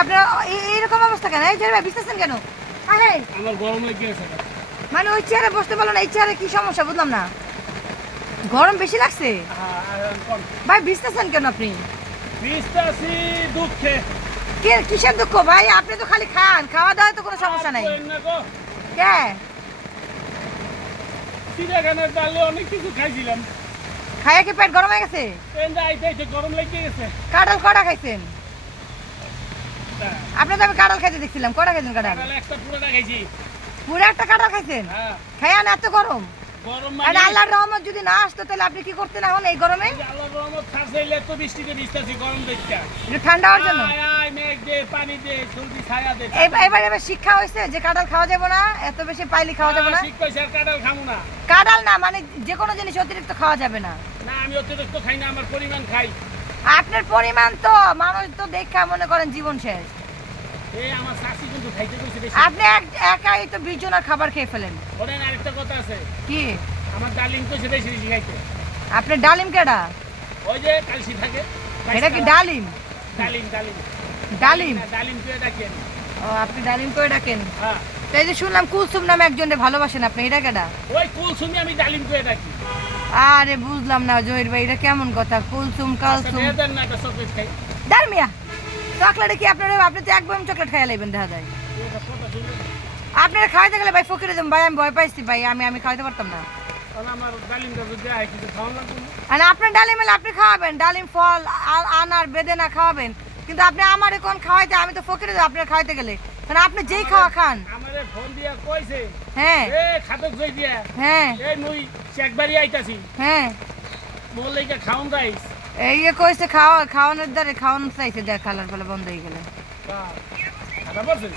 আপনার এইরকম অবস্থা কেন? এই চেয়ারে বিছতেছেন কেন? আরে আমার গরম লেগে গেছে। মানে ওই চেয়ারে বসতে পারলো না, এই চেয়ারে কি সমস্যা বুঝলাম না। গরম বেশি লাগছে? ভাই বিছতেছেন কেন আপনি? বিছতাছি দুঃখে। কিসের দুঃখ ভাই? আপনি তো খালি খান, খাওয়া দাওয়া তো কোনো সমস্যা নাই। কে? চিড়িয়াখানার ডালে অনেক কিছু খাইছিলাম। খাইয়া কি পেট গরম হয়ে গেছে? গরম লেগে গেছে। কাঁঠাল কটা খাইছেন? আপনি তো আমি কাঁঠাল খাইতে দেখছিলাম। কটা খাইছেন কাঁঠাল? একটা পুরোটা খাইছি। পুরো একটা কাঁঠাল খাইছেন? হ্যাঁ। খাইয়া না এত গরম? গরম আর মানে আল্লাহর রহমত যদি না আসতো তাহলে আপনি কি করতেন এখন এই গরমে? আল্লাহর রহমত খাইলে তো বৃষ্টিতে ভিজতাছি গরম দেখতা। একটু ঠান্ডা হওয়ার জন্য। আয় মেঘ দে, পানি দে, জলদি ছায়া দে। এবার শিক্ষা হয়েছে যে কাঁঠাল খাওয়া যাবে না, এত বেশি পাইলে খাওয়া যাবে না। ঠিক কইছ, আর কাঁঠাল খামু না। কাঁঠাল না, মানে যে কোনো জিনিস অতিরিক্ত খাওয়া যাবে না। না আমি অতিরিক্ত খাই না, আমার পরিমাণ খাই। আপনার পরিমাণ তো মানুষ তো দেখা মনে করেন জীবন শেষ। এই আমার শাশি কিন্তু খাইতে কইছে বেশি। আপনি একাই তো 20 জনের খাবার খেয়ে ফেলেন। বলেন আরেকটা কথা আছে। কি? আমার ডালিম কইছে বেশি বেশি খাইতে। আপনি ডালিম কেডা? ওই যে কালসি থাকে। এটা কি ডালিম? ডালিম ডালিম ডালিম? ডালিম তুই ডাকেন। ও আপনি ডালিম করে ডাকেন? হ্যাঁ। তো এই যে শুনলাম কুলসুম নামে একজনকে ভালোবাসেন আপনি, এটা কেডা? ওই কুলসুমি আমি ডালিম তুই ডাকি। আরে বুঝলাম না জহির ভাই, এটা কেমন কথা? কুলসুম কালসুম দেন না একটা চকলেট খাই। দারমিয়া চকলেটে কি আপনার? আপনি তো এক বয়ম চকলেট খাইয়া লাইবেন দেখা যায়। এটা কথা শুনুন। আপনারা খাওয়াইতে গেলে ভাই ফকিরে দেব ভাই, আমি ভয় পাইছি ভাই, আমি খাওয়াইতে পারতাম না। কারণ আমার ডালিমটা যদি আয় কিছু খাওয়ান লাগবে না। আর আপনার ডালিম এলে আপনি খাওয়াবেন, ডালিম ফল আনার বেদেনা খাওয়াবেন, কিন্তু আপনি আমারে কোন খাওয়াইতে? আমি তো ফকিরে দেব আপনার খাওয়াইতে গেলে, কারণ আপনি যেই খাওয়া খান। আমারে ফোন দিয়া কইছে, হ্যাঁ এ খাতক জই দিয়া, হ্যাঁ এই মুই চেকবাড়ি আইতাছি, হ্যাঁ বললে কি খাওন যাইস? এই যে কইছে খাওয়ানোর দ্বারে খাওয়ানো চাইছে, দেখ খালার ফলে বন্ধ হয়ে গেলে। খারাপ আছে।